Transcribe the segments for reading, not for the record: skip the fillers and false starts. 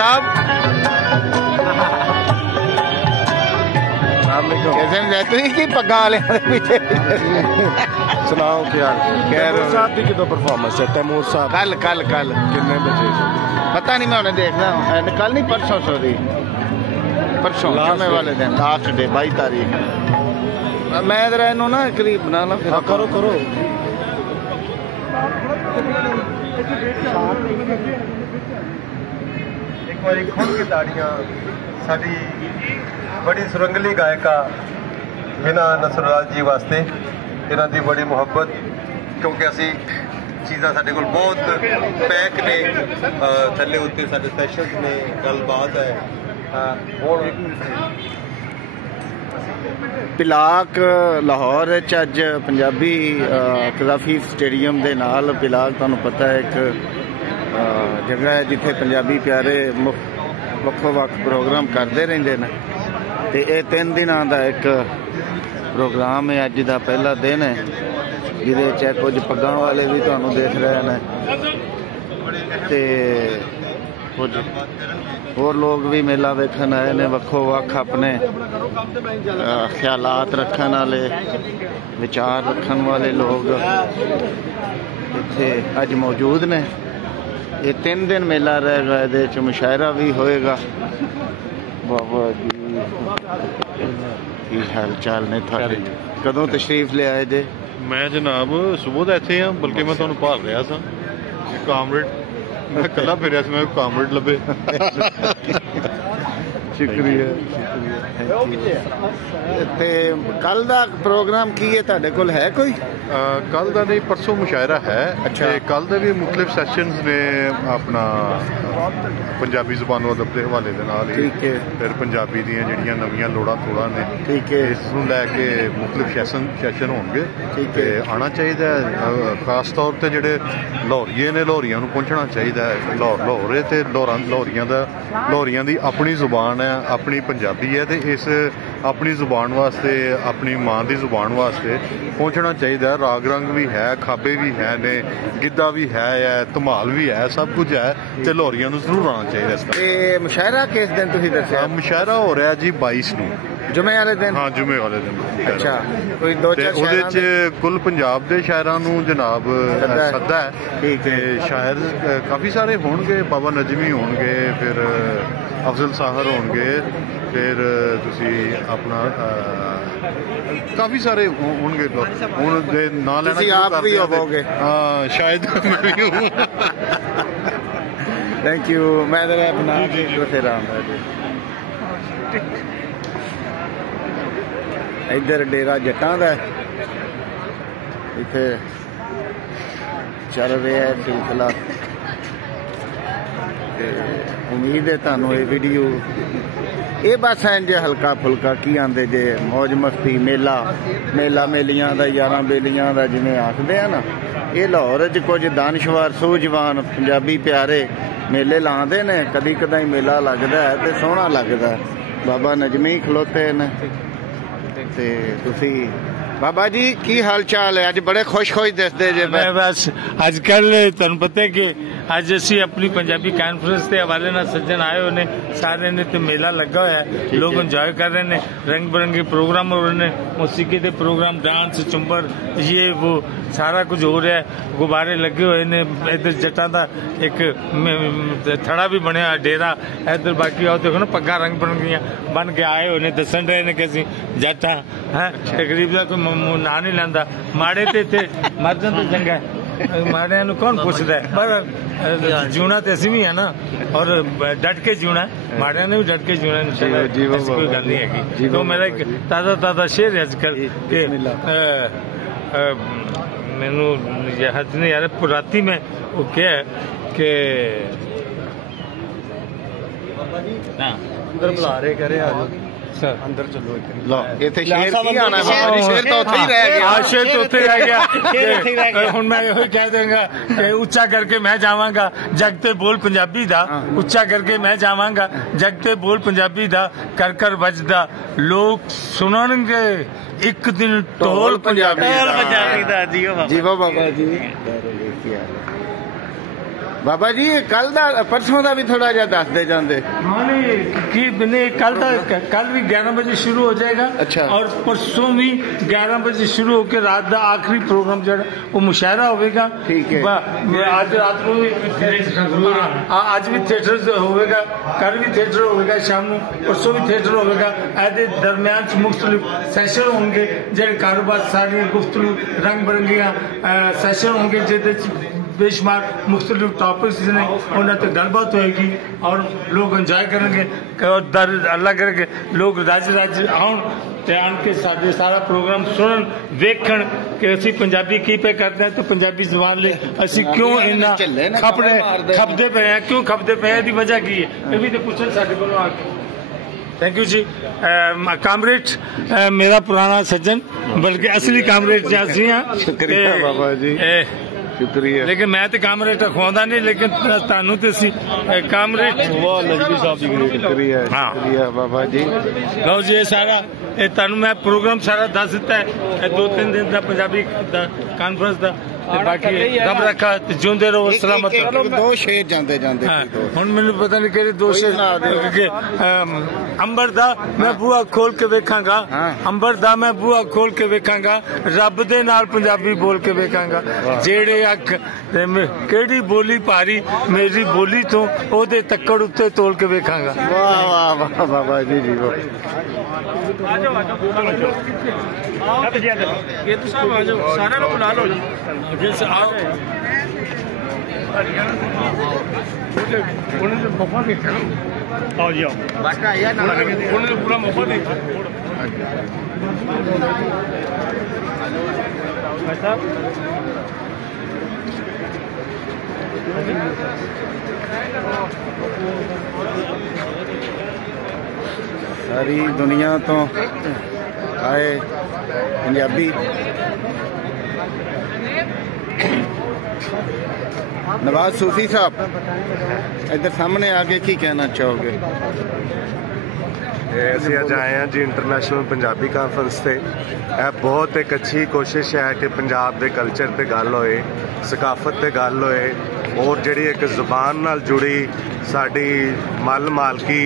साहब की पग्गा वाले पीछे सुनाओ क्या साहब की कितों परफॉर्मेंस है तैमूर साहब कल कल कल कितने बजे पता नहीं मैं उन्हें देखना कल नहीं परसों सॉरी परसों जुमे वाले दिन लास्ट डे 22 तारीख मैं जरा इन्हों ना करीब बना ला फिर करो करो एक बार खुल के ताड़ियां साडी बड़ी सुरंगली गायका बिना नसरुल्लाह जी वास्ते इन्हां दी बड़ी मुहब्बत क्योंकि असी चीज़ां साडे कोल बहुत पैक ने थल्ले उत्ते साडे सैशनस ने गलबात है पिलाक लाहौर अज पंजाबी कज़ाफी स्टेडियम के नाल पिलाक तुहानू पता है एक जगह है जिथे पंजाबी प्यारे वक्खो वक् प्रोग्राम करते रहंदे ने ते ये 3 दिनों का एक प्रोग्राम है अज का पहला दिन है जिहदे कुछ पग्गां वाले भी तुहानू देख रहे हैं ते कुछ होर लोग भी मेला वेखन आए ने वक्खो वक् अपने ख्यालात रखन वाले विचार रखन वाले लोग इत्थे अज मौजूद ने ये 3 दिन मेला रहेगा ये मुशायरा भी होएगा बाबा जी की हाल चाल ने थारे कदों तशरीफ ले आए जे मैं जनाब सुबह तो इत्थे हाँ बल्कि मैं तुहानू भाल रहा था कामरेड मैं कला फिर मैं कामरेड लभे शुक्रिया कल का प्रोग्राम की है तुहाडे कोल है कोई कल का नहीं परसों मुशायरा है अच्छा कल के भी मुख्तलिफ सैशनस ने अपना पंजाबी जुबान अदब के हवाले दे नाल फिर पंजाबी दी जिहड़ियां नवीं लोड़ा थोड़ा ने इस नूं लैके मुख्तलिफ सैशन होणगे ते आना चाहिए खास तौर पर जिहड़े लाहौरीए ने लाहौरियां नूं पहुंचना चाहिए लाहौर है तो लाहौरियां दी अपनी जुबान है अपनी पंजाबी है तो इस अपनी जुबान वास्ते अपनी मां की जुबान वास्ते पहुंचना चाहिए राग रंग भी है खाबे भी है ने गिद्दा भी है धमाल भी है सब कुछ है तो लाहौरियां नूं जरूर आना चाहिए मुशायरा किस दिन तुसीं दस्सिया मुशायरा हो रहा जी 22 नूं जुमे वाले दिन हाँ जुमे वाले दिन अच्छा कोई 2-4 कुल पंजाब के शायरां नूं जनाब सद्दा है ते शायर काफ़ी सारे होणगे बाबा नजमी होणगे फिर अफजल साहर होणगे फिर तुसी अपना काफ़ी सारे होणगे हुण दे नां लेना आप भी होवोगे हाँ शायद मैं भी हूँ थैंक यू मैं जरा अपना इधर डेरा जट्टां दा इत्थे चल रहा है सिलसिला उम्मीद है तुहानू ये वीडियो ये बस इंज हल्का फुल्का की आंदे जे मौज मस्ती मेला मेला मेलियां दा यारां बेलियां दा जिवें आखदे आ ना ये लाहौर च कुछ दानशवर सूझवान पंजाबी प्यारे मेले लाते ने कदी कदाई मेला लगता है तो सोहना लगता है बाबा नजमी खलोते ने ते तुसी बाबा जी की हाल चाल है अज बड़े खुश खुश दसदे जे बस अजकल तुहानू पता है कि अज असी अपनी पंजाबी कॉन्फ्रेंस के हवाले नाल सज्जन आए हुए ने सारे ने ते मेला लगा हुआ है लोग इंजॉय कर रहे हैं रंग बिरंगे प्रोग्राम हो रहे हैं मौसीकी के प्रोग्राम डांस चुंबर ये वो सारा कुछ हो रहा है गुब्बारे लगे हुए ने इधर जट्टां दा एक थड़ा भी बनया डेरा इधर बाकी आओ देखो ना पग्गा रंग बिरंगियां बन के आए हुए ने दसन रहे ने कि असीं जट है तकरीब का कोई ना नहीं लैंदा माड़े ते इत्थे मर जांदे चंगा माड़ियां नूं कौन पुछदा है पर जीना तो असीं भी है ना और डट के जीना माड़ियां ने भी डट के जीना कोई गल नहीं हैगी तो मेरा एक ताज़ा ताज़ा शेर है अजकल कि मैनू याद नहीं यार राती में वो क्या है कि अंदर बुला रहे कह रहे अंदर चलो इत्थे शेर की आना शेर तो उत्थे ही रह गया शेर तो उत्थे रह गया हुण मैं यही कह देंगा कि उच्चा करके मैं जावांगा जगते बोल पंजाबी दा उच्चा करके मैं जावांगा जगते बोल पंजाबी दा कर कर वजदा लोग सुनणगे एक दिन ढोल पंजाबी दा जीवो बाबा जी बाबा जी कल दा परसों का भी थोड़ा जा दस दे जाते। कल भी 11 बजे शुरू हो जाएगा। अच्छा। और परसों भी 11 बजे शुरू होकर रात का आखिरी प्रोग्राम जो वो मुशायरा होगा। ठीक है। आज रात को भी आज भी थिएटर होगा, कल भी थिएटर होगा, शाम को परसों भी थिएटर होगा। ऐसे दरम्यान मुख्तलिफ सैशन होंगे जेडे कारोबार सारी गुफ्तगू रंग बिरंगिया सैशन होंगे जिहदे बेशुमार मुख्तलिफ टॉपिक्स ने उन्होंने गलबात होएगी और लोग इंजॉय करेंगे और अल्लाह करे लोग राजे राजे आउन ते आन के साडे सारा प्रोग्राम सुनन वेखण कि असी पंजाबी की पे करते हैं तो पंजाबी जुबान ले असी क्यों इन्ना खपदे पे हैं, क्यों खपदे पे हैं, दी वजह की है ये भी तो पूछन साडे कोलों आके। Thank you ji. कामरेड मेरा पुराना सज्जन बल्कि असली कामरेड जासी हैं। शुक्रिया बाबा जी, शुक्रिया। लेकिन मैं तो कामरेड खुआंदा नहीं, लेकिन तानू तो कामरेड शुक्रिया। हाँ बाबा जी। लो जी ये सारा तानू मैं प्रोग्राम सारा दस दिता है 2-3 दिन का पंजाबी कॉन्फ्रेंस का। बाकी रब रखा जिंदे रहो सलामत रहो। दो शेर जाते जाते हुण मैनू पता नहीं कि दो शेर अंबर दा मैं बूहा खोल के वेखांगा, अंबर दा मैं बूहा खोल के वेखांगा, रब दे नाल पंजाबी बोल के वेखांगा, जेड़े अख केड़ी बोली भारी मेरी बोली तो ओदे तक्कड़ उत्ते तोल के वेखांगा। वाह वाह वाह बाबा जी जी वाह। सारा बुला लो जी। आओ जी आओ पूरा मौका दे सारी दुनिया तो आए पंजाबी। नवाज सूफी साहब इधर सामने आके की कहना चाहोगे? ਅਸੀਂ ਅੱਜ ਆਏ ਹਾਂ ਜੀ ਇੰਟਰਨੈਸ਼ਨਲ ਪੰਜਾਬੀ ਕਾਨਫਰੰਸ ਤੇ। ਇਹ ਬਹੁਤ ਇੱਕ ਅੱਛੀ ਕੋਸ਼ਿਸ਼ ਹੈ ਕਿ ਪੰਜਾਬ ਦੇ ਕਲਚਰ ਤੇ ਗੱਲ ਹੋਏ, ਸਕਾਫਤ ਤੇ ਗੱਲ ਹੋਏ ਔਰ ਜਿਹੜੀ ਇੱਕ ਜ਼ੁਬਾਨ ਨਾਲ ਜੁੜੀ ਸਾਡੀ ਮੱਲ ਮਾਲਕੀ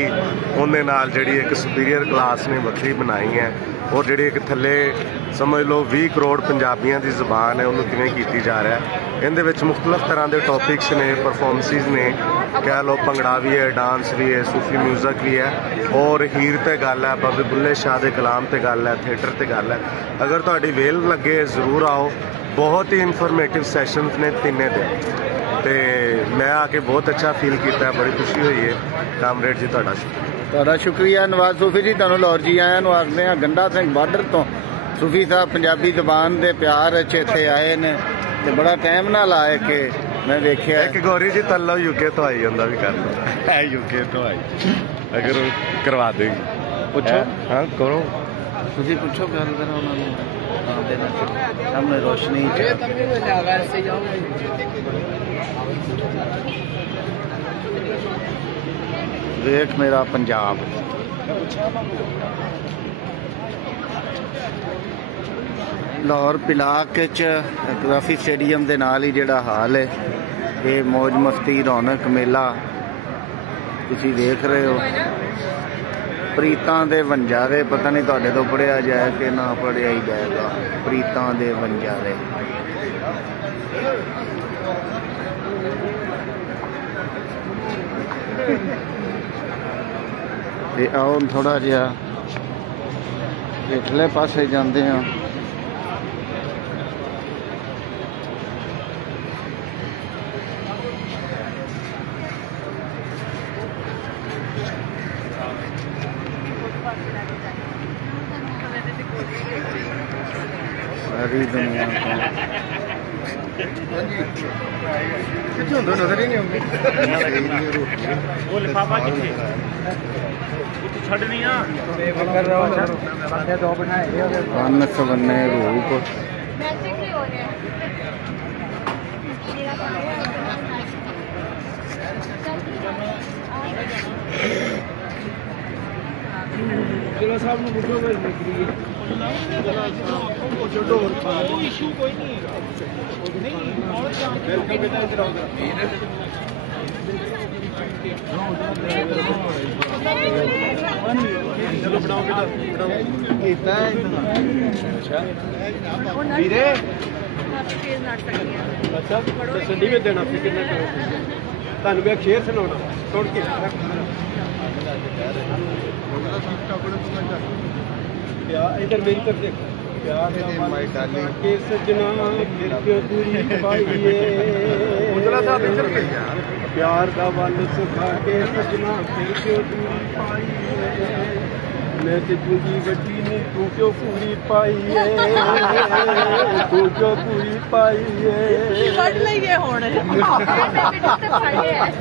ਉਹਦੇ ਨਾਲ ਜਿਹੜੀ ਇੱਕ ਸੁਪੀਰੀਅਰ ਕਲਾਸ ਨੇ ਵੱਖਰੀ ਬਣਾਈ ਹੈ ਔਰ ਜਿਹੜੀ ਇੱਕ ਥੱਲੇ ਸਮਝ ਲਓ 20 ਕਰੋੜ ਪੰਜਾਬੀਆਂ ਦੀ ਜ਼ੁਬਾਨ ਹੈ ਉਹਨੂੰ ਕਿਵੇਂ ਕੀਤੀ ਜਾ ਰਿਹਾ ਹੈ। ਇਹਦੇ ਵਿੱਚ ਮੁxtਲਫ ਤਰ੍ਹਾਂ ਦੇ ਟੌਪਿਕਸ ਨੇ, ਪਰਫਾਰਮੈਂਸਿਸ ਨੇ, ਕਹਿ ਲਓ ਭੰਗੜਾ ਵੀ ਹੈ, ਡਾਂਸ ਵੀ ਹੈ, ਸੂਫੀ ਮਿਊਜ਼ਿਕ ਵੀ ਹੈ ਔਰ ਹੀਰ ਤੇ ਗੱਲ ਹੈ, ਬਾਬੇ ਬੁੱਲੇ ਸ਼ਾਹ ਦੇ ਕਲਾਮ ਤੇ ਗੱਲ ਹੈ, ਥੀਏਟਰ ਤੇ ਗੱਲ ਹੈ। ਅਗਰ ਤੁਹਾਡੀ ਵੇਲ ਲੱਗੇ ਜ਼ਰੂਰ ਆਓ। ਬਹੁਤ ਹੀ ਇਨਫੋਰਮੇਟਿਵ ਸੈਸ਼ਨਸ ਨੇ ਤਿੰਨੇ ਤੇ ਮੈਂ ਆ ਕੇ ਬਹੁਤ ਅੱਛਾ ਫੀਲ ਕੀਤਾ, ਬੜੀ ਖੁਸ਼ੀ ਹੋਈ ਹੈ। ਕਾਮਰੇਡ ਜੀ ਤੁਹਾਡਾ शुक्रिया। नवाज सूफी जी ਤੁਹਾਨੂੰ ਲਾਹੌਰ ਜੀ ਆਇਆਂ ਨੂੰ ਆਖਦੇ ਆ। ਗੰਡਾ ਸਿੰਘ ਬਾਰਡਰ ਤੋਂ सूफी साहब पंजाबी ਜ਼ਬਾਨ ਦੇ ਪਿਆਰ ਵਿੱਚ ਇੱਥੇ ਆਏ ਨੇ ਤੇ ਬੜਾ ਟਾਈਮ ਨਾਲ ਆਏ ਕਿ ਮੈਂ ਵੇਖਿਆ। ਇੱਕ ਗੌਰੀ ਜੀ ਤੱਲੋ ਯੂਕੇ ਤੋਂ ਆਈ ਜਾਂਦਾ ਵੀ ਕਰ ਲਓ, ਹੈ ਯੂਕੇ ਤੋਂ ਆਈ, ਅਗਰ ਕਰਵਾ ਦੇਗੀ ਪੁੱਛੋ। ਹਾਂ ਕਰੋ, ਤੁਸੀਂ ਪੁੱਛੋ ਗੱਲ ਕਰਾਂ ਉਹਨਾਂ ਨੂੰ। ਹਾਂ ਦੇਣਾ ਸਾਹਮਣੇ ਰੋਸ਼ਨੀ ਵੇਖ ਮੇਰਾ ਪੰਜਾਬ। ਲਾਹੌਰ ਪਿਲਾਕ ਵਿੱਚ ਕਾਫੀ ਸਟੇਡੀਅਮ ਦੇ ਨਾਲ ਹੀ ਜਿਹੜਾ ਹਾਲ ਹੈ ਇਹ ਮौज ਮਸਤੀ ਰੌਣਕ ਮੇਲਾ ਤੁਸੀਂ ਦੇਖ ਰਹੇ ਹੋ। ਪ੍ਰੀਤਾਂ ਦੇ ਵੰਜਾਰੇ ਪਤਾ ਨਹੀਂ ਤੁਹਾਡੇ ਤੋਂ ਪੜ੍ਹਿਆ ਜਾਏ ਕਿ ਨਾ ਪੜ੍ਹਿਆ ਹੀ ਜਾਏਗਾ। ਪ੍ਰੀਤਾਂ ਦੇ ਵੰਜਾਰੇ ਤੇ ਆਓ ਥੋੜਾ ਜਿਹਾ ਹੇਠਲੇ ਪਾਸੇ ਜਾਂਦੇ ਹਾਂ। सारी दुनिया नजर ही नहीं होंगे। वो लिफाफा किथे छड़नी सवन्ने रूप जिला साहब ने मुझे इशू कोई नहीं चलो बनाओ बेटा अच्छा संडी में देना फिर कितना करो तुम भी शेर सुनाना छोड़ के इधर मेरी तरफ देख प्यार के सजना फिर क्यों दूरी पाइए प्यार का वल सुखा के सजना फिर क्यों दूरी पाइए मैं ते तुझी वड्डी ने तू क्यों पूरी पाई है तू क्यों पूरी पाई है पढ़ लइए हुण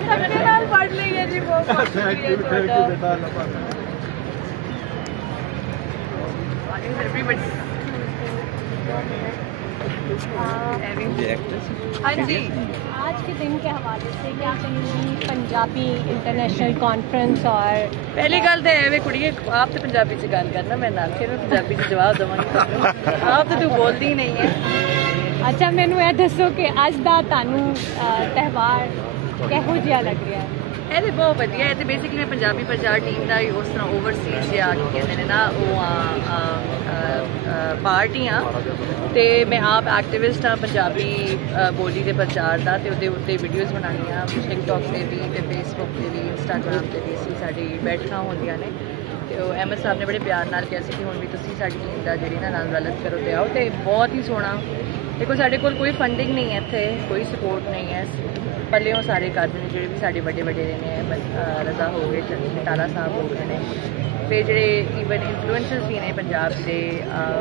सबके नाल पढ़ लइए जी वो थैंक यू बेटा हाँ जी, आज के दिन के हवाले से क्या कहेंगी पंजाबी इंटरनेशनल कॉन्फ्रेंस और पहली गल तो है वे कुड़िए आप तो पंजाबी च गल करना मैं नाल फिर पंजाबी च जवाब देवांगी आप तो तू बोलती ही नहीं है अच्छा मैनू यह दसो कि अज दा तानू त्यौहार किहो जिहा लग रहा है ਇਹ ਤੇ ਬਹੁਤ ਵਧੀਆ ਹੈ ਤੇ ਬੇਸਿਕਲੀ ਮੈਂ ਪੰਜਾਬੀ ਪ੍ਰਚਾਰ ਟੀਮ ਦਾ ਹੀ ਉਸ ਤਰ੍ਹਾਂ ਓਵਰਸੀਜ਼ ਜਾਂ ਕੀ ਕਹਿੰਦੇ ਨੇ ਨਾ ਉਹ ਪਾਰਟੀ ਆ ਤੇ ਮੈਂ ਆਪ ਐਕਟਿਵਿਸਟ ਆ ਪੰਜਾਬੀ ਬੋਲੀ ਦੇ ਪ੍ਰਚਾਰ ਦਾ ਤੇ ਉਹਦੇ ਉੱਤੇ ਵੀਡੀਓਜ਼ ਬਣਾਉਣੀਆਂ ਟਿਕਟੌਕ ਤੇ ਵੀ ਤੇ ਫੇਸਬੁੱਕ ਤੇ ਵੀ ਇੰਸਟਾਗ੍ਰਾਮ ਤੇ ਵੀ ਅਸੀਂ ਸਾਡੀ ਬੈਠਕਾਂ ਹੁੰਦੀਆਂ ਨੇ ਤੇ ਉਹ ਐਮਐਸ ਸਾਹਿਬ ਨੇ ਬੜੇ ਪਿਆਰ ਨਾਲ ਕਿਹਾ ਸੀ ਕਿ ਹੁਣ ਵੀ ਤੁਸੀਂ ਸਾਡੀ ਟੀਮ ਦਾ ਜਿਹੜੀ ਨਾਲ ਰਲਤ ਕਰੋ ਤੇ ਆਓ ਤੇ ਬਹੁਤ ਹੀ ਸੋਹਣਾ ਦੇਖੋ ਸਾਡੇ ਕੋਲ ਕੋਈ ਫੰਡਿੰਗ ਨਹੀਂ ਹੈ ਇੱਥੇ ਕੋਈ ਸਪੋਰਟ ਨਹੀਂ ਹੈ पल्ले सारे करते हैं जोड़े भी साढ़े बड़े बड़े ने रजा हो गए टाला साहब हो गए हैं फिर जोड़े ईवन इन्फ्लुएंसर्स भी ने पंजाब के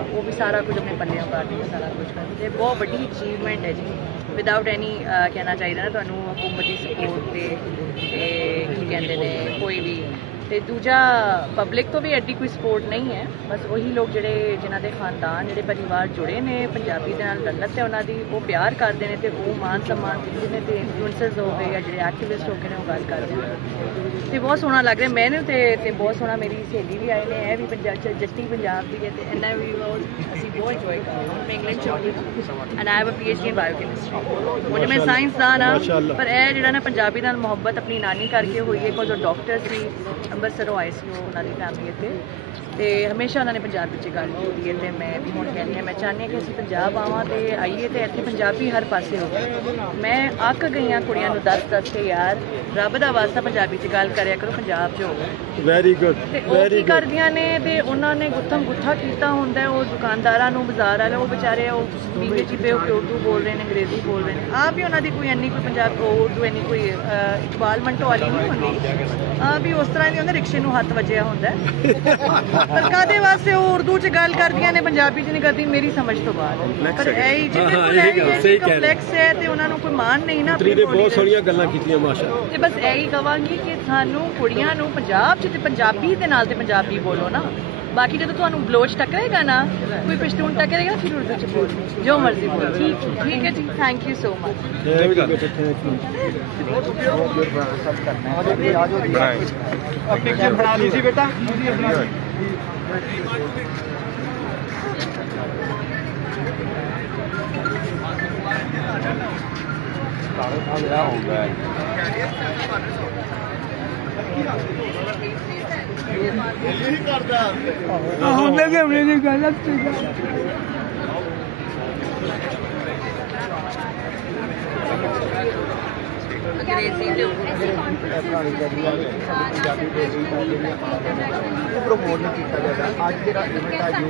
वो भी सारा कुछ अपने पल्ले करते हैं सारा कुछ करते हैं बहुत बड़ी अचीवमेंट है जी विदाउट एनी कहना चाहिए ना तो हुकूमती सपोर्ट की कहते हैं कोई भी तो दूजा पब्लिक तो भी एडी कोई सपोर्ट नहीं है बस वही लोग जोड़े जिन्होंने खानदान जोड़े परिवार जुड़े ने पंजाबी के नाल रलत है उन्होंने वो प्यार करते हैं तो वो मान सम्मान देते हैं तो इन्फ्लुएंसर्स हो गए या जो एक्टिविस्ट हो गए वो गल करते हैं तो बहुत सोहना लग रहा है मैंने तो बहुत सोहना मेरी सहेली भी आए हैं भी पंजाब जस्टी पंजाब की है तो इन्ना भी असी बहुत इंजॉय कर रहे हैं मैं इंग्लैंड चौकी and I have a PhD in biochemistry मुझे मैं साइंसदान हाँ पर यह जो ना पंजाबी नाल मुहब्बत अपनी नानी करके हुई है बिकॉज वो डॉक्टर सी ਅੰਬਰਸਰੋਂ ਆਏ ਸੀ ਉਹਨਾਂ ਦੀ ਫੈਮਿਲੀ ਇੱਥੇ ਤੇ ਹਮੇਸ਼ਾ ਉਹਨਾਂ ਨੇ ਪੰਜਾਬੀ 'ਚ ਗੱਲ ਕੀਤੀ ਹੈ ਤੇ ਮੈਂ ਵੀ ਹੁਣ ਕਹਿੰਦੀ ਹਾਂ ਮੈਂ ਚਾਹੁੰਦੀ ਹਾਂ ਕਿ ਅਸੀਂ ਪੰਜਾਬ ਆਵਾਂ ਤੇ ਆਈਏ ਤੇ ਇੱਥੇ ਪੰਜਾਬੀ ਹਰ ਪਾਸੇ ਹੋਵੇ ਮੈਂ ਅੱਕ ਗਈਆਂ ਕੁੜੀਆਂ ਨੂੰ ਦੱਸ ਕੇ ਯਾਰ ਰੱਬ ਦਾ ਵਾਸਤਾ ਪੰਜਾਬੀ 'ਚ ਗੱਲ ਕਰਿਆ ਕਰੋ ਪੰਜਾਬ 'ਚ ਹੋਵੇ ਵੈਰੀ ਗੁੱਡ ਤੇ ਉਹ ਕੀ ਕਰਦੀਆਂ ਨੇ ਤੇ ਉਹਨਾਂ ਨੇ ਗੁੱਥਮ ਗੁੱਥਾ ਕੀਤਾ ਹੁੰਦਾ ਉਹ ਦੁਕਾਨਦਾਰਾਂ ਨੂੰ ਬਾਜ਼ਾਰ ਵਾਲੇ ਉਹ ਵਿਚਾਰੇ ਉਹ ਇੰਗਲਿਸ਼ ਪੇ ਉਰਦੂ ਬੋਲ ਰਹੇ ਨੇ ਅੰਗਰੇਜ਼ੀ ਬੋਲ ਰਹੇ ਨੇ ਆ ਵੀ ਉਹਨਾਂ ਦੀ ਕੋਈ ਇੰਨੀ ਕੋਈ ਪੰਜਾਬ ਉਰਦੂ ਇੰਨੀ ਕੋਈ ਇਕਬਾਲ ਮੰਟੋ ਵਾਲੀ ਨਹੀਂ ਹੁੰਦੀ ਆ ਵੀ ਉਸ ਤਰ੍ਹਾਂ ਦੀ ਉਹਦੇ ਰਿਕਸ਼ੇ ਨੂੰ ਹੱਥ ਵੱਜਿਆ ਹੁੰਦਾ ਪਰ ਕਾਦੇ ਵਾਸਤੇ ਉਹ ਉਰਦੂ 'ਚ ਗੱਲ ਕਰਦੀਆਂ ਨੇ ਪੰਜਾਬੀ 'ਚ ਨਹੀਂ ਕਰਦੀ ਮੇਰੀ ਸਮਝ ਤੋਂ ਬਾਹਰ ਪਰ ਇਹ ਜਿਹਦੇ ਕੰਪਲੈਕਸ ਹੈ ਤੇ ਉਹਨਾਂ ਨੂੰ ਕੋਈ ਮਾਣ ਨਹੀਂ ਨਾ ਤੇਰੇ ਬਹੁਤ ਸਾਰੀਆਂ ਗੱਲਾਂ ਕੀਤੀਆਂ ਮਾਸ਼ਾ ਤੇ ਬਸ ਇਹੀ ਕਹਾਂਗੀ ਕਿ ਸਾਨੂੰ ਕੁੜੀਆਂ ਨੂੰ ਪੰਜਾਬ 'ਚ ਤੇ ਪੰਜਾਬੀ ਦੇ ਨਾਲ ਤੇ ਪੰਜਾਬੀ ਬੋਲੋ ਨਾ ਬਾਕੀ ਜਦੋਂ ਤੁਹਾਨੂੰ ਬਲੋਚ ਟਕਰੇਗਾ ਨਾ ਕੋਈ ਪਸ਼ਤੂਨ ਟਕਰੇਗਾ ਫਿਰ ਉਰਦੂ 'ਚ ਬੋਲੋ ਜੋ ਮਰਜ਼ੀ ਬੋਲੋ ਠੀਕ ਹੈ ਜੀ ਥੈਂਕ ਯੂ ਸੋ ਮਚ अपनी पिक्चर बना ली थी बेटा ਪ੍ਰਮੋਟ ਨਹੀਂ ਕੀਤਾ ਜਾਂਦਾ ਅੱਜ ਜਿਹੜਾ ਇਵੈਂਟ ਆ ਜੋ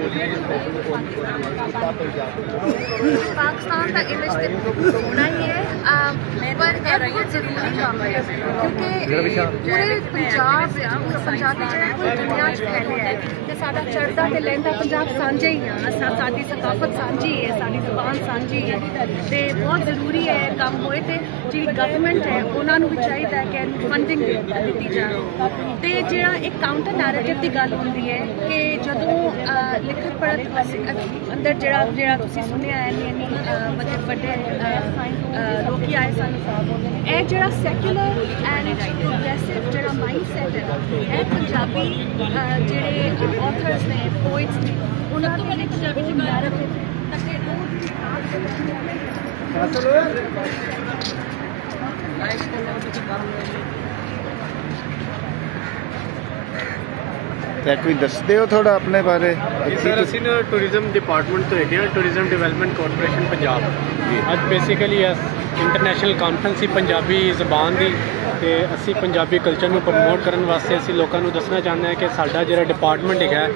पाकिस्तान का इमेज होना ही है पर बहुत जरूरी काम है क्योंकि पूरे पंजाब पंजाबी जो दुनिया फैले है ते साडा चढ़दा ते लैंदा पंजाब सांझे ही आ साडी सकाफत सांझी है साडी जुबान सांझी है ते बहुत जरूरी है काम होए ते जी गवर्नमेंट ਆਰਟਿਸਟ ਹੈ ਉਹਨਾਂ ਨੂੰ ਵੀ ਚਾਹੀਦਾ ਹੈ ਕਿ ਇਹਨੂੰ ਫੰਡਿੰਗ ਦਿੱਤੀ ਜਾਵੇ। ਤੇ ਜਿਹੜਾ ਇੱਕ ਕਾਊਂਟਰ ਨੈਰੇਟਿਵ ਦੀ ਗੱਲ ਹੁੰਦੀ ਹੈ ਕਿ ਜਦੋਂ ਲਿਖਤ ਪੜ੍ਹਤ ਅੰਦਰ ਜਿਹੜਾ ਤੁਸੀਂ ਸੁਣਿਆ ਇੰਨੀ ਮਤਲਬ ਵੱਡੇ ਲੋਕੀ ਆਏ ਸਨ, ਇਹ ਜਿਹੜਾ ਸੈਕੂਲਰ ਐਂਡ ਪ੍ਰੋਗਰੈਸਿਵ ਜਿਹੜਾ ਮਾਈਂਡਸੈਟ ਹੈ ਇਹ ਪੰਜਾਬੀ ਜਿਹੜੇ ਆਥਰਸ ਨੇ ਪੋਇਟਸ ਨੇ ਉਹਨਾਂ ਦੇ ਵਿੱਚ ਪੰਜਾਬੀ ਨੈਰੇਟਿਵ ਤੇ ਕੋਈ ਦੱਸਦੇ ਹੋ ਥੋੜਾ ਆਪਣੇ ਬਾਰੇ? ਸਰ ਅਸੀਂ ਨਾ ਟੂਰਿਜ਼ਮ ਡਿਪਾਰਟਮੈਂਟ ਤੋਂ ਹੈਗੇ ਹਾਂ, ਟੂਰਿਜ਼ਮ ਡਿਵੈਲਪਮੈਂਟ ਕਾਰਪੋਰੇਸ਼ਨ ਪੰਜਾਬ। ਅੱਜ ਬੇਸਿਕਲੀ ਇੰਟਰਨੈਸ਼ਨਲ ਕਾਨਫਰੰਸ ਸੀ ਪੰਜਾਬੀ ਜ਼ਬਾਨ ਦੀ, ਤੇ ਅਸੀਂ ਪੰਜਾਬੀ ਕਲਚਰ ਨੂੰ ਪ੍ਰਮੋਟ ਕਰਨ ਵਾਸਤੇ ਅਸੀਂ ਲੋਕਾਂ ਨੂੰ ਦੱਸਣਾ ਚਾਹੁੰਦੇ ਹਾਂ ਕਿ ਸਾਡਾ ਜਿਹੜਾ ਡਿਪਾਰਟਮੈਂਟ ਹੈਗਾ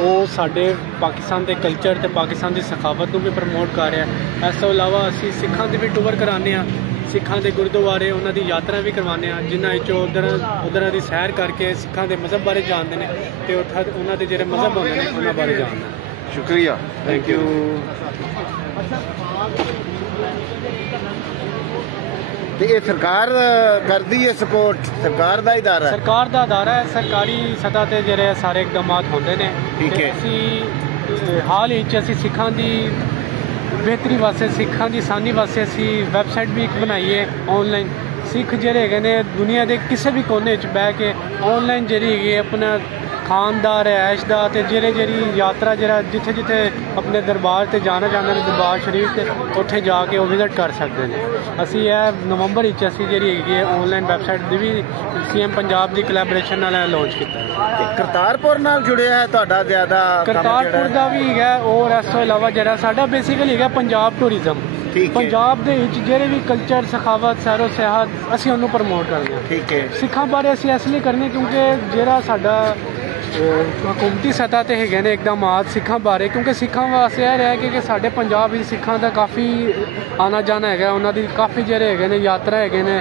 ਉਹ ਸਾਡੇ ਪਾਕਿਸਤਾਨ ਦੇ ਕਲਚਰ ਤੇ ਪਾਕਿਸਤਾਨ ਦੀ ਸਖਾਵਤ ਨੂੰ ਵੀ ਪ੍ਰਮੋਟ ਕਰ ਰਿਹਾ। ਇਸ ਤੋਂ ਇਲਾਵਾ ਅਸੀਂ ਸਿੱਖਾਂ ਦੇ ਵੀ ਟੂਰ ਕਰਾਉਂਦੇ ਹਾਂ, ਸਿੱਖਾਂ ਦੇ ਗੁਰਦੁਆਰੇ ਉਹਨਾਂ ਦੀ ਯਾਤਰਾ ਵੀ ਕਰਵਾਉਂਦੇ ਹਾਂ, ਜਿਨ੍ਹਾਂ ਵਿੱਚੋਂ ਉਧਰ ਦੀ ਸੈਰ ਕਰਕੇ ਸਿੱਖਾਂ ਦੇ ਮਜ਼ਹਬ ਬਾਰੇ ਜਾਣਦੇ ਨੇ ਤੇ ਉਹਨਾਂ ਦੇ ਜਿਹੜੇ ਮਜ਼ਹਬ ਹੁੰਦੇ ਨੇ ਉਹਨਾਂ ਬਾਰੇ ਜਾਣਦੇ। ਸ਼ੁਕਰੀਆ, ਥੈਂਕ ਯੂ। ਤੇ ਇਹ ਸਰਕਾਰ ਕਰਦੀ ਹੈ ਸਪੋਰਟ? ਸਰਕਾਰ ਦਾ ਇਦਾਰਾ? ਸਰਕਾਰ ਦਾ ਅਦਾਰਾ ਹੈ, ਸਰਕਾਰੀ ਸਤਹ ਤੇ ਜਿਹੜੇ ਸਾਰੇ ਇਕਦਾਮਾਤ ਹੁੰਦੇ ਨੇ। ਠੀਕ ਹੈ। ਅਸੀਂ ਹਾਲ ਹੀ 'ਚ ਅਸੀਂ ਸਿੱਖਾਂ ਦੀ ਬਿਹਤਰੀ ਵਾਸਤੇ, ਸਿੱਖਾਂ ਦੀ ਆਸਾਨੀ ਵਾਸਤੇ ਅਸੀਂ ਵੈਬਸਾਈਟ ਵੀ ਇੱਕ ਬਣਾਈ ਹੈ ਆਨਲਾਈਨ। ਸਿੱਖ ਜਿਹੜੇ ਹੈਗੇ ਨੇ ਦੁਨੀਆ ਦੇ ਕਿਸੇ ਵੀ ਕੋਨੇ 'ਚ ਬਹਿ ਕੇ ਆਨਲਾਈਨ ਜਿਹੜੀ ਹੈਗੀ ਆਪਣਾ ਖਾਣ ਦਾ, ਰਿਹਾਇਸ਼ ਦਾ ਤੇ ਜਿਹੜੀ ਯਾਤਰਾ ਜਿੱਥੇ ਜਿੱਥੇ ਆਪਣੇ ਦਰਬਾਰ ਤੇ ਜਾਣਾ ਚਾਹੁੰਦੇ ਨੇ ਦਰਬਾਰ ਸ਼ਰੀਫ ਤੇ ਉੱਥੇ ਜਾ ਕੇ ਉਹ ਵਿਜ਼ਿਟ ਕਰ ਸਕਦੇ ਨੇ। ਅਸੀਂ ਇਹ ਨਵੰਬਰ ਵਿੱਚ ਅਸੀਂ ਜਿਹੜੀ ਹੈਗੀ ਹੈ ਆਨਲਾਈਨ ਵੈਬਸਾਈਟ ਦੀ ਵੀ CM ਪੰਜਾਬ ਦੀ ਕੋਲੈਬੋਰੇਸ਼ਨ ਨਾਲ ਲਾਂਚ ਕੀਤਾ। ਤੇ ਕਰਤਾਰਪੁਰ ਨਾਲ ਜੁੜਿਆ ਹੈ ਤੁਹਾਡਾ ਜ਼ਿਆਦਾ? ਕਰਤਾਰਪੁਰ ਦਾ ਵੀ ਹੈਗਾ, ਔਰ ਇਸ ਤੋਂ ਇਲਾਵਾ ਜਿਹੜਾ ਸਾਡਾ ਬੇਸਿਕਲੀ ਹੈਗਾ ਪੰਜਾਬ ਟੂਰਿਜ਼ਮ। ਪੰਜਾਬ ਦੇ ਵਿੱਚ ਜਿਹੜੇ ਵੀ ਕਲਚਰ, ਸਖਾਵਤ, ਸੈਰੋ ਸਿਆਹਤ ਅਸੀਂ ਉਹਨੂੰ ਪ੍ਰਮੋਟ ਕਰਦੇ ਹਾਂ। ਠੀਕ ਹੈ। ਸਿੱਖਾਂ ਬਾਰੇ ਅਸੀਂ ਇਸ ਲਈ ਕਰਨੇ ਕਿਉਂਕਿ ਜਿਹੜਾ ਸਾਡਾ ਹਕੂਮਤੀ ਸਤਹ ਤੇ ਹੈਗੇ ਨੇ ਇਕਦਾਮਾਤ ਸਿੱਖਾਂ ਬਾਰੇ, ਕਿਉਂਕਿ ਸਿੱਖਾਂ ਵਾਸਤੇ ਇਹ ਰਿਹਾ ਕਿ ਸਾਡੇ ਪੰਜਾਬ ਵਿੱਚ ਸਿੱਖਾਂ ਦਾ ਕਾਫੀ ਆਣਾ ਜਾਣਾ ਹੈਗਾ, ਉਹਨਾਂ ਦੀ ਕਾਫੀ ਜਿਹੜੇ ਹੈਗੇ ਨੇ ਯਾਤਰਾ ਹੈਗੇ ਨੇ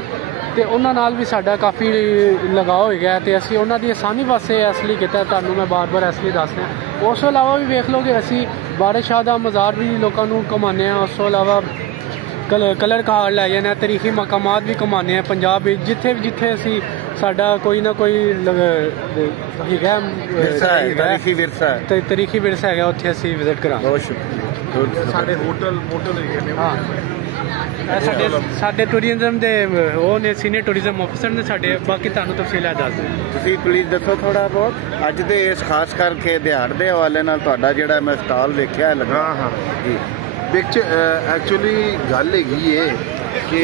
ਤੇ ਉਹਨਾਂ ਨਾਲ ਵੀ ਸਾਡਾ ਕਾਫੀ ਲਗਾਓ ਹੈਗਾ ਤੇ ਅਸੀਂ ਉਹਨਾਂ ਦੀ ਆਸਾਨੀ ਵਾਸਤੇ ਇਸ ਲਈ ਕੀਤਾ। ਤੁਹਾਨੂੰ ਮੈਂ ਬਾਰ-ਬਾਰ ਇਸ ਲਈ ਦੱਸ ਰਿਹਾ। ਉਸ ਤੋਂ ਇਲਾਵਾ ਵੀ ਵੇਖ ਲਓ ਕਿ ਅਸੀਂ ਬਾਰਿਸ਼ ਸ਼ਾਹ ਦਾ ਮਜ਼ਾਰ ਵੀ ਲੋਕਾਂ ਨੂੰ ਘੁਮਾਉਂਦੇ ਹਾਂ। ਉਸ ਤੋਂ ਇਲਾਵਾ ਕਲਰ ਕਾਰਡ ਲੈ ਜਾਂਦੇ ਹਾਂ, ਤਾਰੀਖੀ ਮਕਾਮਾਤ ਵੀ ਘੁਮਾਉਂਦੇ ਹਾਂ ਪੰਜਾਬ ਵਿੱਚ। ਜਿੱਥੇ ਅਸੀਂ ਸਾਡਾ ਕੋਈ ਨਾ ਕੋਈ ਹੈਗਾ ਤਾਰੀਖੀ ਵਿਰਸਾ ਹੈਗਾ, ਉੱਥੇ ਅਸੀਂ ਵਿਜ਼ਿਟ ਕਰਾਂਗੇ। ਬਹੁਤ ਸ਼ੁਕਰੀਆ। ਸਾਡੇ ਹੋਟਲ ਹੈਗੇ ਨੇ। ਹਾਂ, ਸਾਡੇ ਟੂਰਿਜ਼ਮ ਦੇ ਉਹ ਨੇ ਸੀਨੀਅਰ ਟੂਰਿਜ਼ਮ ਅਫਸਰ ਨੇ ਸਾਡੇ। ਬਾਕੀ ਤੁਹਾਨੂੰ ਤਫਸੀਲਾਂ ਦੱਸ ਦਿਓ। ਤੁਸੀਂ ਪਲੀਜ਼ ਦੱਸੋ ਥੋੜਾ ਬਹੁਤ ਅੱਜ ਦੇ ਇਸ ਖਾਸ ਕਰਕੇ ਦਿਹਾੜ ਦੇ ਹਵਾਲੇ ਨਾਲ ਤੁਹਾਡਾ ਜਿਹੜਾ ਮੈਂ ਸਟਾਲ ਵੇਖਿਆ ਲੱਗਾ। ਹਾਂ ਜੀ, ਵਿੱਚ ਐਕਚੁਅਲੀ ਗੱਲ ਹੈਗੀ ਹੈ ਕਿ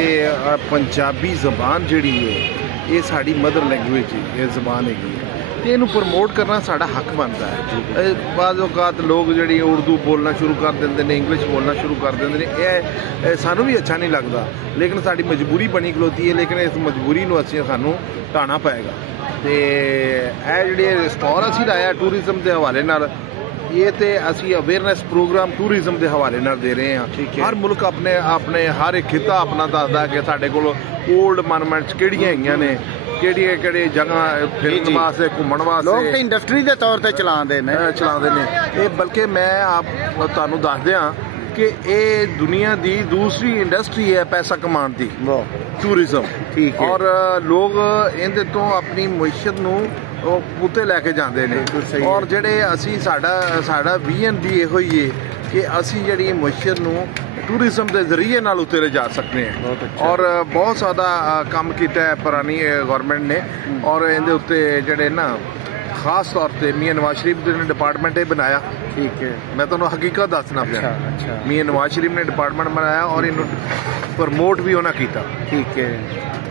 ਪੰਜਾਬੀ ਜ਼ਬਾਨ ਜਿਹੜੀ ਹੈ ਇਹ ਸਾਡੀ ਮਦਰ ਲੈਂਗੁਏਜ ਹੈ, ਇਹ ਜ਼ਬਾਨ ਹੈਗੀ ਹੈ ਤੇ ਇਹਨੂੰ ਪ੍ਰਮੋਟ ਕਰਨਾ ਸਾਡਾ ਹੱਕ ਬਣਦਾ ਹੈ। ਬਾਜ਼ ਔਕਾਤ ਲੋਕ ਜਿਹੜੀ ਉਰਦੂ ਬੋਲਣਾ ਸ਼ੁਰੂ ਕਰ ਦਿੰਦੇ ਨੇ, ਇੰਗਲਿਸ਼ ਬੋਲਣਾ ਸ਼ੁਰੂ ਕਰ ਦਿੰਦੇ ਨੇ, ਇਹ ਸਾਨੂੰ ਵੀ ਅੱਛਾ ਨਹੀਂ ਲੱਗਦਾ, ਲੇਕਿਨ ਸਾਡੀ ਮਜਬੂਰੀ ਬਣੀ ਖਲੋਤੀ ਹੈ। ਲੇਕਿਨ ਇਸ ਮਜਬੂਰੀ ਨੂੰ ਸਾਨੂੰ ਢਾਣਾ ਪਏਗਾ। ਤੇ ਇਹ ਜਿਹੜੇ ਸਟੋਰ ਅਸੀਂ ਲਾਇਆ ਟੂਰਿਜ਼ਮ ਦੇ ਹਵਾਲੇ ਨਾਲ, ਇਹ ਤੇ ਅਸੀਂ ਅਵੇਅਰਨੈਸ ਪ੍ਰੋਗਰਾਮ ਟੂਰਿਜ਼ਮ ਦੇ ਹਵਾਲੇ ਨਾਲ ਦੇ ਰਹੇ ਹਾਂ। ਹਰ ਮੁਲਕ ਆਪਣੇ ਹਰ ਇੱਕ ਖਿੱਤਾ ਆਪਣਾ ਦੱਸਦਾ ਕਿ ਸਾਡੇ ਕੋਲ ਓਲਡ ਮੋਨੂਮੈਂਟਸ ਕਿਹੜੀਆਂ ਹੈਗੀਆਂ ਨੇ, ਕਿਹੜੀ ਜਗ੍ਹਾ ਫਿਰਨ ਵਾਸਤੇ, ਘੁੰਮਣ ਵਾਸਤੇ। ਲੋਕ ਤੇ ਇੰਡਸਟਰੀ ਦੇ ਤੌਰ ਤੇ ਚਲਾਉਂਦੇ ਨੇ ਇਹ। ਬਲਕਿ ਮੈਂ ਤੁਹਾਨੂੰ ਦੱਸ ਦਿਆਂ ਕਿ ਇਹ ਦੁਨੀਆ ਦੀ ਦੂਸਰੀ ਇੰਡਸਟਰੀ ਹੈ ਪੈਸਾ ਕਮਾਉਣ ਦੀ, ਟੂਰਿਜ਼ਮ। ਠੀਕ ਹੈ। ਔਰ ਲੋਕ ਇਹਦੇ ਤੋਂ ਆਪਣੀ ਮਈਸ਼ਤ ਨੂੰ ਉੱਤੇ ਲੈ ਕੇ ਜਾਂਦੇ ਨੇ। ਔਰ ਜਿਹੜੇ ਅਸੀਂ ਸਾਡਾ ਵਿਜ਼ਨ ਵੀ ਇਹੋ ਹੀ ਹੈ ਕਿ ਅਸੀਂ ਜਿਹੜੀ ਮਈਸ਼ਤ ਨੂੰ ਟੂਰਿਜ਼ਮ ਦੇ ਜ਼ਰੀਏ ਨਾਲ ਉੱਤੇ ਲਿਜਾ ਸਕਦੇ ਹਾਂ। ਔਰ ਬਹੁਤ ਜ਼ਿਆਦਾ ਕੰਮ ਕੀਤਾ ਹੈ ਪੁਰਾਣੀ ਗਵਰਨਮੈਂਟ ਨੇ। ਔਰ ਇਹਦੇ ਉੱਤੇ ਜਿਹੜੇ ਨਾ ਖਾਸ ਤੌਰ ਤੇ ਮੀਆਂ ਨਵਾਜ਼ ਸ਼ਰੀਫ ਦੇ ਡਿਪਾਰਟਮੈਂਟ ਇਹ ਬਣਾਇਆ। ਠੀਕ ਹੈ। ਮੈਂ ਤੁਹਾਨੂੰ ਹਕੀਕਤ ਦੱਸਣਾ ਪਿਆ। ਮੀਆਂ ਨਵਾਜ਼ ਸ਼ਰੀਫ ਨੇ ਡਿਪਾਰਟਮੈਂਟ ਬਣਾਇਆ ਔਰ ਇਹਨੂੰ ਪ੍ਰਮੋਟ ਵੀ ਉਹਨਾਂ ਕੀਤਾ। ਠੀਕ ਹੈ।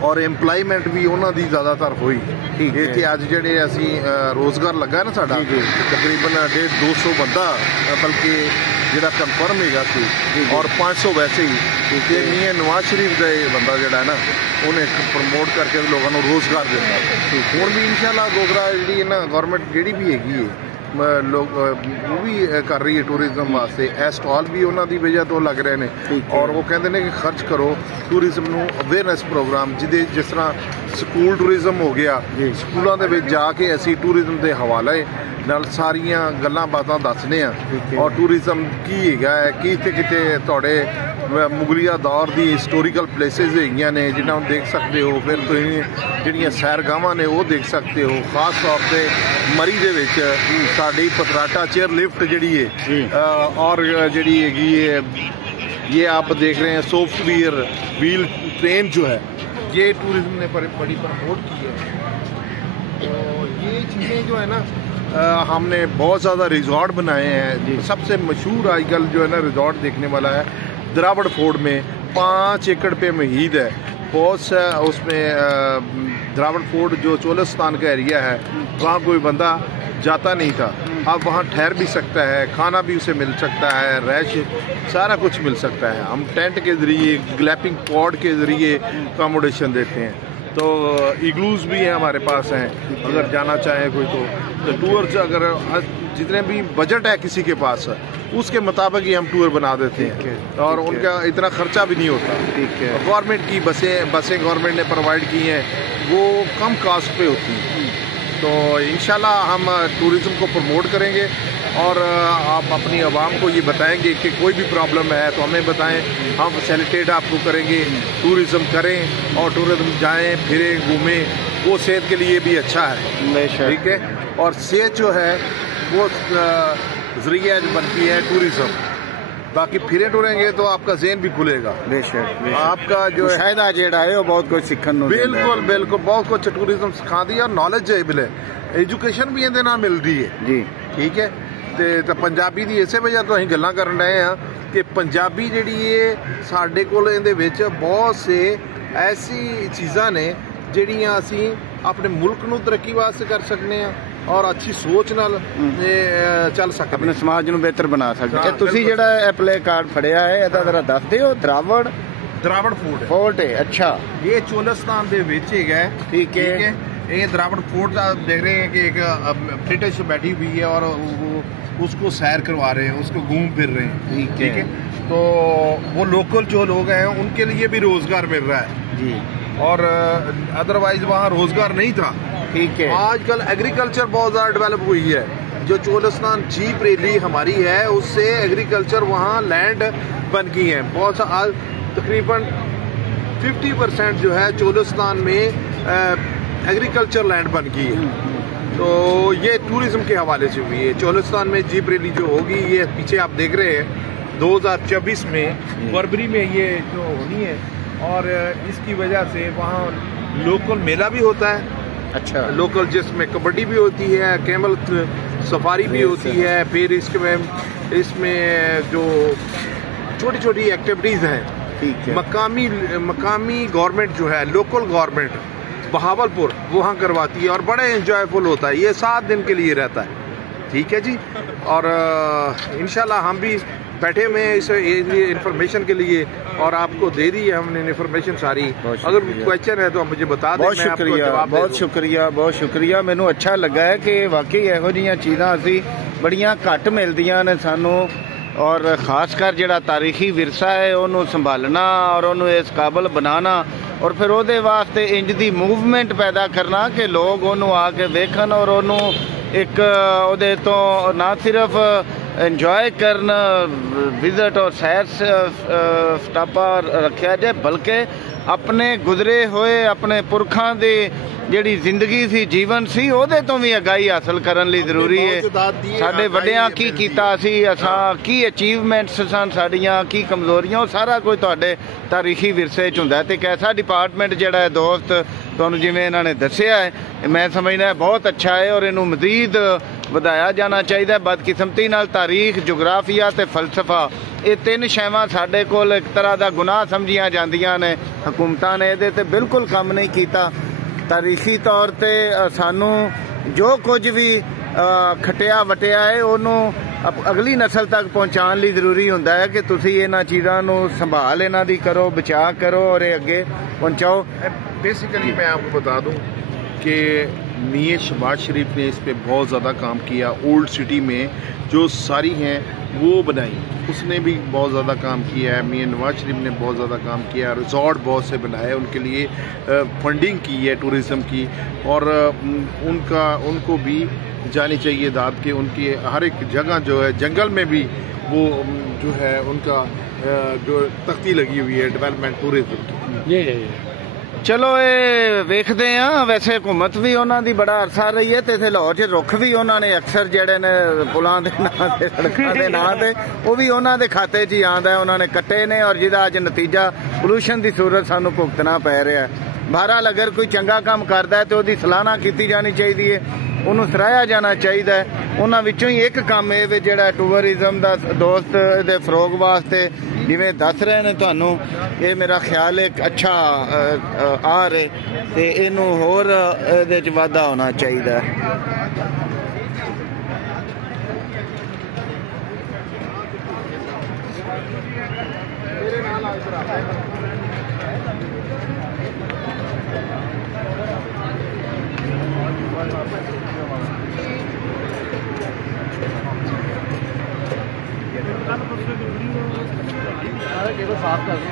ਔਰ ਏਮਪਲਾਈਮੈਂਟ ਵੀ ਉਹਨਾਂ ਦੀ ਜ਼ਿਆਦਾਤਰ ਹੋਈ। ਇੱਥੇ ਅੱਜ ਜਿਹੜੇ ਅਸੀਂ ਰੋਜ਼ਗਾਰ ਲੱਗਾ ਨਾ ਸਾਡਾ ਤਕਰੀਬਨ 150-200 ਬੰਦਾ, ਬਲਕਿ ਜਿਹੜਾ ਕਨਫਰਮ ਹੈਗਾ ਸੀ, ਔਰ 500 ਵੈਸੇ ਹੀ। ਤੇ ਮੀਆਂ ਨਵਾਜ਼ ਸ਼ਰੀਫ ਦਾ ਇਹ ਬੰਦਾ ਜਿਹੜਾ ਨਾ ਉਹਨੇ ਪ੍ਰਮੋਟ ਕਰਕੇ ਲੋਕਾਂ ਨੂੰ ਰੋਜ਼ਗਾਰ ਦਿੱਤਾ। ਹੁਣ ਵੀ ਇਨਸ਼ਾਅੱਲਾ ਗੋਗਰਾ ਜਿਹੜੀ ਨਾ ਗਵਰਨਮੈਂਟ ਜਿਹੜੀ ਵੀ ਹੈਗੀ ਹੈ ਲੋਕ ਉਹ ਵੀ ਕਰ ਰਹੀ ਹੈ ਟੂਰਿਜ਼ਮ ਵਾਸਤੇ। ਇਹ ਸਟਾਲ ਵੀ ਉਹਨਾਂ ਦੀ ਵਜ੍ਹਾ ਤੋਂ ਲੱਗ ਰਹੇ ਨੇ। ਔਰ ਉਹ ਕਹਿੰਦੇ ਨੇ ਕਿ ਖਰਚ ਕਰੋ ਟੂਰਿਜ਼ਮ ਨੂੰ, ਅਵੇਅਰਨੈਸ ਪ੍ਰੋਗਰਾਮ ਜਿਸ ਤਰ੍ਹਾਂ ਸਕੂਲ ਟੂਰਿਜ਼ਮ ਹੋ ਗਿਆ, ਸਕੂਲਾਂ ਦੇ ਵਿੱਚ ਜਾ ਕੇ ਅਸੀਂ ਟੂਰਿਜ਼ਮ ਦੇ ਹਵਾਲੇ ਨਾਲ ਸਾਰੀਆਂ ਗੱਲਾਂ ਬਾਤਾਂ ਦੱਸਦੇ ਹਾਂ। ਔਰ ਟੂਰਿਜ਼ਮ ਕੀ ਹੈਗਾ ਹੈ, ਕਿਤੇ ਤੁਹਾਡੇ ਮੁਗਲਿਆ ਦੌਰ ਦੀ ਹਿਸਟੋਰੀਕਲ ਪਲੇਸਿਸ ਹੈਗੀਆਂ ਨੇ ਜਿਨ੍ਹਾਂ ਨੂੰ ਦੇਖ ਸਕਦੇ ਹੋ। ਫਿਰ ਤੁਸੀਂ ਜਿਹੜੀਆਂ ਸੈਰਗਾਹਾਂ ਨੇ ਉਹ ਦੇਖ ਸਕਦੇ ਹੋ। ਖਾਸ ਤੌਰ ਤੇ ਮਰੀ ਦੇ ਵਿੱਚ ਸਾਡੀ ਪਤਰਾਟਾ ਚੇਅਰ ਲਿਫਟ ਜਿਹੜੀ ਹੈ ਔਰ ਜਿਹੜੀ ਹੈਗੀ ਹੈ ये आप देख रहे हैं सॉफ्टवेयर व्हील ट्रेन जो है ये टूरिज्म ने बड़ी प्रमोट की है। तो ये चीज़ें जो है ना हमने बहुत ज़्यादा रिजॉर्ट बनाए हैं। सबसे मशहूर आजकल जो है ना रिजॉर्ट देखने वाला है द्रावड़ फोर्ट में 5 एकड़ पे महीद है। बहुत सा उसमें द्रावड़ फोर्ट जो चोलिस्तान का एरिया है वहाँ कोई बंदा जाता नहीं था। अब वहाँ ठहर भी सकता है, खाना भी उसे मिल सकता है, रैश सारा कुछ मिल सकता है। हम टेंट के ज़रिए ग्लैपिंग पॉड के ज़रिए अकोमोडेशन देते हैं। तो इग्लूज भी हैं हमारे पास हैं, अगर जाना चाहे कोई तो टूर्स अगर जितने भी बजट है किसी के पास उसके मुताबिक ही हम टूर बना देते हैं और उनका इतना खर्चा भी नहीं होता। ठीक है। गवर्नमेंट की बसें गवर्नमेंट ने प्रोवाइड की हैं वो कम कास्ट पे होती हैं। तो इंशाल्लाह हम टूरिज़्म को प्रमोट करेंगे और आप अपनी आवाम को ये बताएंगे कि कोई भी प्रॉब्लम है तो हमें बताएं, हम फैसिलिटेट आपको करेंगे। टूरिज़्म करें और टूरिज़्म जाएं फिरें घूमें, वो सेहत के लिए भी अच्छा है। ठीक है। और सेहत जो है वो ज़रिया बनती है टूरिज़्म। बाकी फिरे टुरेंगे तो आपका ज़हन भी खुलेगा। बेशक आपका जो शायद आज है बहुत कुछ सीखने बिल्कुल बिल्कुल बहुत कुछ टूरिज्म सिखा दी और नॉलेज है मिले एजुकेशन भी ਇਹਦੇ ਨਾਲ ਮਿਲਦੀ ਹੈ ਜੀ। ਠੀਕ ਹੈ। ਤੇ ਪੰਜਾਬੀ ਦੀ ਇਸੇ ਵਜ੍ਹਾ ਤੋਂ ਅਸੀਂ ਗੱਲਾਂ ਕਰਨ ਰਹੇ ਹਾਂ ਕਿ ਪੰਜਾਬੀ ਜਿਹੜੀ ਹੈ ਸਾਡੇ ਕੋਲ ਇਹਦੇ ਵਿੱਚ ਬਹੁਤ ਸੇ ਐਸੀ ਚੀਜ਼ਾਂ ਨੇ ਜਿਹੜੀਆਂ ਅਸੀਂ ਆਪਣੇ ਮੁਲਕ ਨੂੰ ਤਰੱਕੀ ਵਾਸਤੇ ਕਰ ਸਕਨੇ ਆ और अच्छी सोच नाल चल सकते अपने समाज ਨੂੰ ਬਿਹਤਰ ਬਣਾ ਸਕਦੇ। ਤੇ ਤੁਸੀਂ ਜਿਹੜਾ ਇਹ ਪਲੇ ਕਾਰਡ ਫੜਿਆ ਹੈ ਇਹਦਾ ਜ਼ਰਾ ਦੱਸ ਦਿਓ। द्रावड़ फोर्ट है। अच्छा ये चोलिस्तान ਦੇ ਵਿੱਚ ਹੈਗਾ। ठीक है। ये द्रावड़ फोर्ट आप देख रहे हैं कि एक ब्रिटिश बैठी हुई है और उसको सैर करवा रहे हैं, उसको घूम फिर रहे हैं। ठीक है। तो वो लोकल जो लोग हैं उनके लिए भी रोजगार मिल रहा है जी और अदरवाइज वहाँ रोजगार नहीं था। ठीक है। आजकल एग्रीकल्चर बहुत ज़्यादा डेवलप हुई है। जो चोलिस्तान जीप रैली हमारी है उससे एग्रीकल्चर वहाँ लैंड बन गई है। बहुत सा तकरीबन 50% जो है चोलिस्तान में एग्रीकल्चर लैंड बन गई है। तो ये टूरिज्म के हवाले से हुई है। चोलिस्तान में जीप रैली जो होगी ये पीछे आप देख रहे हैं 2024 में फरवरी में ये जो होनी है और इसकी वजह से वहाँ लोकल मेला भी होता है। अच्छा। लोकल जिसमें कबड्डी भी होती है, कैमल सफारी भी होती है, फिर इसमें जो छोटी छोटी एक्टिविटीज़ हैं। ठीक है। मकामी गवर्नमेंट जो है लोकल गवर्नमेंट बहावलपुर वहाँ करवाती है और बड़े इंजॉयफुल होता है। ये 7 दिन के लिए रहता है। ठीक है जी। और इंशाल्लाह हम भी बैठे हुए हैं इस इन्फॉर्मेशन के लिए और आपको दे दी है हमने इन्फॉर्मेशन सारी। अगर क्वेश्चन है तो आप मुझे बता दें। बहुत शुक्रिया बहुत शुक्रिया। मैनू अच्छा लगा है कि वाकई ਇਹੋ ਜਿਹੀਆਂ ਚੀਜ਼ਾਂ ਅਸੀਂ ਬੜੀਆਂ ਘੱਟ ਮਿਲਦੀਆਂ ਨੇ ਸਾਨੂੰ और खासकर ਜਿਹੜਾ ਤਾਰੀਖੀ ਵਿਰਸਾ ਹੈ ਉਹਨੂੰ ਸੰਭਾਲਣਾ और ਉਹਨੂੰ ਇਸ ਕਾਬਲ ਬਣਾਉਣਾ और फिर ਉਹਦੇ ਵਾਸਤੇ ਇੰਜ ਦੀ ਮੂਵਮੈਂਟ ਪੈਦਾ ਕਰਨਾ ਕਿ ਲੋਕ ਉਹਨੂੰ ਆ ਕੇ ਵੇਖਣ और ਉਹਨੂੰ ਇੱਕ ਉਹਦੇ ਤੋਂ ਨਾ ਸਿਰਫ ਇੰਜੋਏ ਕਰਨ ਵਿਜ਼ਿਟ और सैर ਸਟਾਪਾ ਰੱਖਿਆ ਜਾਏ ਬਲਕਿ ਆਪਣੇ ਗੁਜ਼ਰੇ ਹੋਏ ਆਪਣੇ ਪੁਰਖਾਂ ਦੇ ਜਿਹੜੀ ਜ਼ਿੰਦਗੀ ਸੀ ਜੀਵਨ ਸੀ ਉਹਦੇ ਤੋਂ ਵੀ ਅਗਾਈ ਹਾਸਲ ਕਰਨ ਲਈ ਜ਼ਰੂਰੀ ਹੈ। ਸਾਡੇ ਵੱਡਿਆਂ ਕੀ ਕੀਤਾ ਸੀ, ਅਸਾਂ ਕੀ ਅਚੀਵਮੈਂਟਸ ਸਨ ਸਾਡੀਆਂ, ਕੀ ਕਮਜ਼ੋਰੀਆਂ, ਉਹ ਸਾਰਾ ਕੁਝ ਤੁਹਾਡੇ ਤਾਰੀਖੀ ਵਿਰਸੇ 'ਚ ਹੁੰਦਾ। ਤੇ ਇੱਕ ਐਸਾ ਡਿਪਾਰਟਮੈਂਟ ਜਿਹੜਾ ਹੈ ਦੋਸਤ ਤੁਹਾਨੂੰ ਜਿਵੇਂ ਇਹਨਾਂ ਨੇ ਦੱਸਿਆ ਹੈ ਮੈਂ ਸਮਝਦਾ ਬਹੁਤ ਅੱਛਾ ਹੈ ਔਰ ਇਹਨੂੰ ਮਜ਼ੀਦ ਵਧਾਇਆ ਜਾਣਾ ਚਾਹੀਦਾ। ਬਦਕਿਸਮਤੀ ਨਾਲ ਤਾਰੀਖ, ਜੁਗਰਾਫੀਆ ਤੇ ਫਲਸਫਾ ਇਹ 3 ਸ਼ੈਵਾਂ ਸਾਡੇ ਕੋਲ ਇੱਕ ਤਰ੍ਹਾਂ ਦਾ ਗੁਨਾਹ ਸਮਝੀਆਂ ਜਾਂਦੀਆਂ ਨੇ। ਹਕੂਮਤਾਂ ਨੇ ਇਹਦੇ ਤੇ ਬਿਲਕੁਲ ਕੰਮ ਨਹੀਂ ਕੀਤਾ। ਤਾਰੀਖੀ ਤੌਰ ਤੇ ਸਾਨੂੰ ਜੋ ਕੁਝ ਵੀ ਖਟਿਆ ਵਟਿਆ ਹੈ ਉਹਨੂੰ ਅਗਲੀ ਨਸਲ ਤੱਕ ਪਹੁੰਚਾਉਣ ਲਈ ਜ਼ਰੂਰੀ ਹੁੰਦਾ ਹੈ ਕਿ ਤੁਸੀਂ ਇਹਨਾਂ ਚੀਜ਼ਾਂ ਨੂੰ ਸੰਭਾਲ ਇਹਨਾਂ ਦੀ ਕਰੋ, ਬਚਾਅ ਕਰੋ और ये आगे पहुँचाओ। बेसिकली मैं आपको बता दूं कि मियां शहबाज शरीफ ने इस पे बहुत ज़्यादा काम किया। ओल्ड सिटी में जो सारी हैं वो बनाई, उसने भी बहुत ज़्यादा काम किया है। मियां नवाज शरीफ ने बहुत ज़्यादा काम किया, रिजॉर्ट बहुत से बनाए, उनके लिए फंडिंग की है टूरिज़्म की और उनको भी जानी चाहिए दाद के उनकी हर एक जगह जो है जंगल में भी वो जो है उनका जो तख्ती लगी हुई है डेवलपमेंट टूरिज्म की। ये चलो ये वेखते हैं। वैसे हुकूमत भी उन्होंने बड़ा अरसा रही है, तो इतने लाहौर च रुख भी उन्होंने अक्सर जेडे ने पुलों के नाम से सड़कों के नाम से वो भी उन्होंने खाते च ही आंदा है, उन्होंने कट्टे ने और जिहदा अज नतीजा पोल्यूशन की सूरत सानू भुगतना पै रहा है। बहरहाल अगर कोई चंगा काम करता है तो उसकी सलाहना की जानी चाहिए है, उन्होंने सराहया जाना चाहिए है। उन्होंने विचों ही एक काम ये जिहड़ा टूरिज्म का दोस्त दे फरोग वास्ते जिवें दस रहे ने तुहानू, ये मेरा ख्याल एक अच्छा आ रहे ते इनू होर इहदे च वाधा होना चाहिए। साफ कर दो।